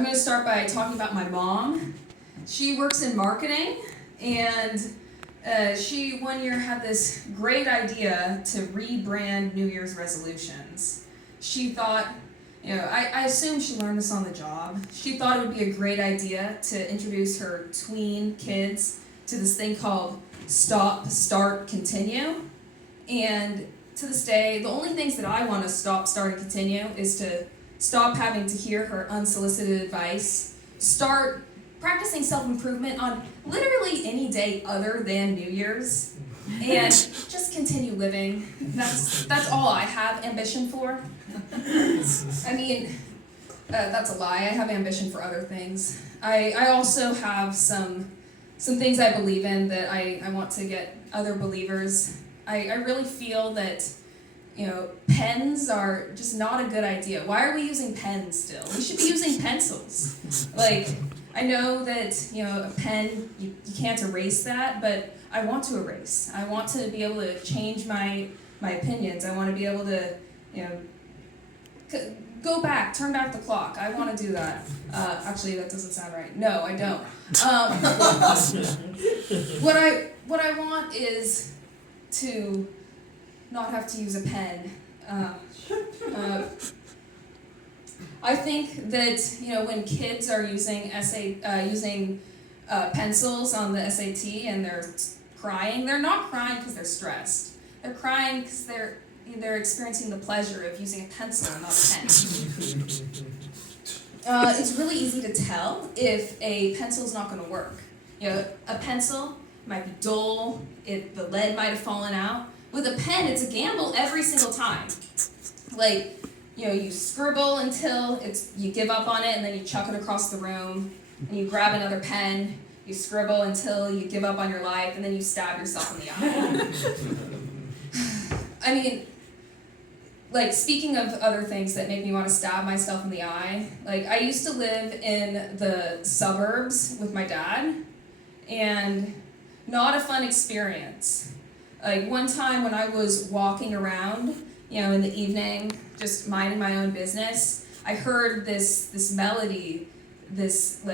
I'm going to start by talking about my mom. She works in marketing, and she one year had this great idea to rebrand New Year's resolutions. She thought, I assume she learned this on the job. She thought it would be a great idea to introduce her tween kids to this thing called Stop, Start, Continue. And to this day, the only things that I want to stop, start, and continue is to stop having to hear her unsolicited advice, start practicing self-improvement on literally any day other than New Year's, and just continue living. That's all I have ambition for. I mean, that's a lie. I have ambition for other things. I also have some things I believe in that I want to get other believers. I really feel that pens are just not a good idea. Why are we using pens still? We should be using pencils. I know that, a pen, you can't erase that, but I want to erase. I want to be able to change my opinions. I want to be able to, go back, turn back the clock. I want to do that. Actually, that doesn't sound right. No, I don't. What I want is to not have to use a pen. I think that when kids are using pencils on the SAT and they're crying, they're not crying because they're stressed. They're crying because they're experiencing the pleasure of using a pencil and not a pen. It's really easy to tell if a pencil is not going to work. A pencil might be dull. The lead might have fallen out. With a pen, it's a gamble every single time. You scribble until you give up on it, and then you chuck it across the room, and you grab another pen, you scribble until you give up on your life, and then you stab yourself in the eye. I mean, speaking of other things that make me want to stab myself in the eye, I used to live in the suburbs with my dad, and not a fun experience. One time when I was walking around, in the evening, just minding my own business, I heard this melody, just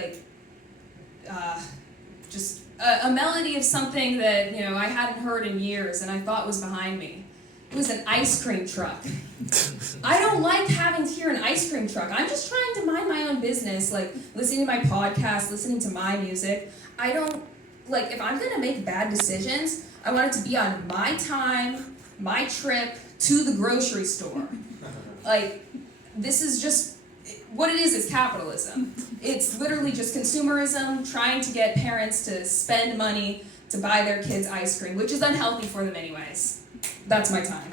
a melody of something that, I hadn't heard in years and I thought was behind me. It was an ice cream truck. I don't like having to hear an ice cream truck. I'm just trying to mind my own business, listening to my podcast, listening to my music. I don't, if I'm going to make bad decisions, I want it to be on my time, my trip to the grocery store. This is just, what it is capitalism. It's literally just consumerism, trying to get parents to spend money to buy their kids ice cream, which is unhealthy for them anyways. That's my time.